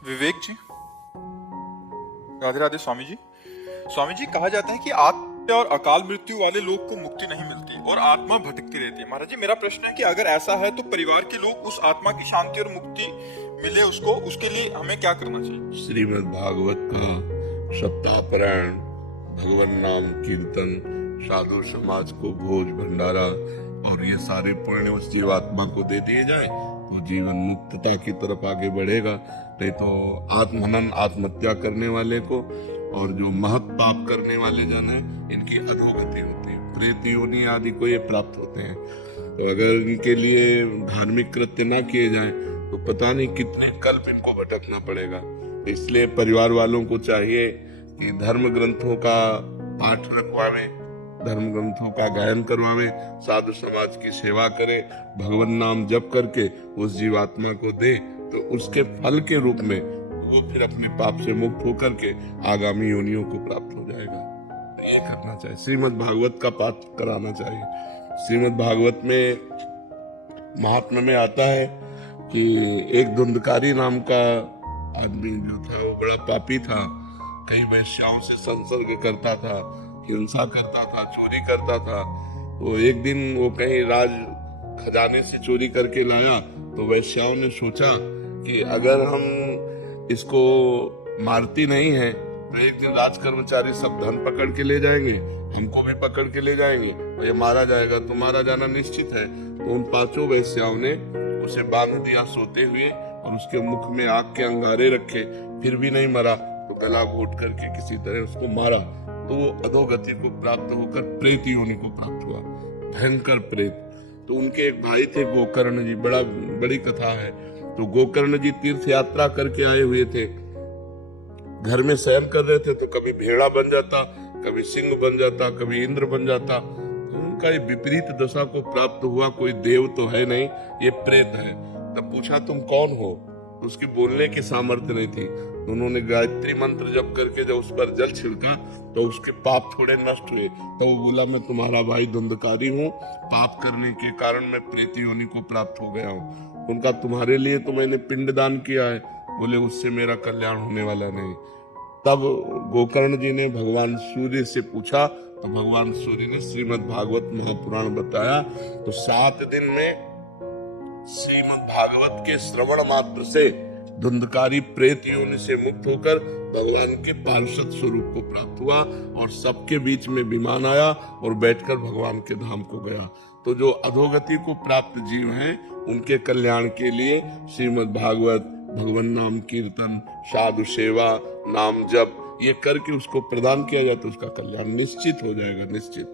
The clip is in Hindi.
विवेक जी, राधे राधे स्वामी जी। स्वामी जी, कहा जाता है कि आत्म और अकाल मृत्यु वाले लोग को मुक्ति नहीं मिलती और आत्मा भटकती रहती है। महाराज जी, मेरा प्रश्न है कि अगर ऐसा है तो परिवार के लोग उस आत्मा की शांति और मुक्ति मिले उसको, उसके लिए हमें क्या करना चाहिए? श्रीमद् भागवत का सप्ताह पारायण, भगवान नाम कीर्तन, साधु समाज को भोज भंडारा और ये सारे पुण्य उस जीवात्मा को दे दिए जाए तो जीवन मुक्तता की तरफ आगे बढ़ेगा। नहीं तो आत्महनन, आत्महत्या करने वाले को और जो महत पाप करने वाले जन है, इनकी अधोगति होती है, प्रेत योनि आदि को ये प्राप्त होते हैं। तो अगर इनके लिए धार्मिक कृत्य ना किए जाएं तो पता नहीं कितने कल्प इनको भटकना पड़ेगा। इसलिए परिवार वालों को चाहिए कि धर्म ग्रंथों का पाठ रखवावे, धर्म ग्रंथों का गायन करवावे, साधु समाज की सेवा करे, भगवान नाम जप करके उस जीवात्मा को दे तो उसके फल के रूप में वो फिर अपने पाप से मुक्त होकर के आगामी योनियों को प्राप्त हो जाएगा। तो ये करना चाहिए। श्रीमद् भागवत का पाठ कराना चाहिए। श्रीमद् भागवत में महात्मा में आता है कि एक धुंधकारी नाम का आदमी जो था वो बड़ा पापी था, कई वैश्याओं से संसर्ग करता था, हिंसा करता था, चोरी करता था। तो एक दिन वो कहीं राज खजाने से चोरी करके लाया तो वैश्याओं ने सोचा कि अगर हम इसको मारती नहीं है तो एक दिन राज कर्मचारी सब धन पकड़ के ले जाएंगे, हमको भी पकड़ के ले जाएंगे और ये मारा जाएगा तो मारा जाना निश्चित है। तो उन पांचों वैश्याओं ने उसे बांध दिया सोते हुए और उसके मुख में आग के अंगारे रखे, फिर भी नहीं मरा तो गला घोट करके किसी तरह उसको मारा। तो वो अधोगति को प्राप्त होकर प्रेत योनि को प्राप्त हुआ, भयंकर प्रेत। तो उनके एक भाई थे गोकर्ण जी, बड़ी कथा है। तो गोकर्ण जी तीर्थ यात्रा करके आए हुए थे, घर में शयन कर रहे थे तो कभी भेड़ा बन जाता, कभी सिंह बन जाता, कभी इंद्र बन जाता। तो उनका ये विपरीत दशा को प्राप्त हुआ। कोई देव तो है नहीं, ये प्रेत है। तब पूछा तुम कौन हो? तो उसकी बोलने की सामर्थ्य नहीं थी। तो उन्होंने गायत्री मंत्र जप करके जब उस पर जल छिड़का तो उसके पाप थोड़े नष्ट हुए। तो वो बोला मैं तुम्हारा भाई धुंधकारी हूँ, पाप करने के कारण मैं प्रेत योनि को प्राप्त हो गया हूँ। उनका तुम्हारे लिए तो मैंने पिंडदान किया है। बोले उससे मेरा कल्याण होने वाला नहीं। तब गोकर्ण जी ने भगवान सूर्य से पूछा तो भगवान सूर्य ने श्रीमद् भागवत महापुराण बताया। तो 7 दिन में श्रीमद् भागवत के श्रवण मात्र से धुंधकारी प्रेत योनि से मुक्त होकर भगवान के पार्षद स्वरूप को प्राप्त हुआ और सबके बीच में विमान आया और बैठकर भगवान के धाम को गया। तो जो अधोगति को प्राप्त जीव हैं उनके कल्याण के लिए श्रीमद् भागवत, भगवान नाम कीर्तन, साधु सेवा, नाम जप ये करके उसको प्रदान किया जाए तो उसका कल्याण निश्चित हो जाएगा, निश्चित।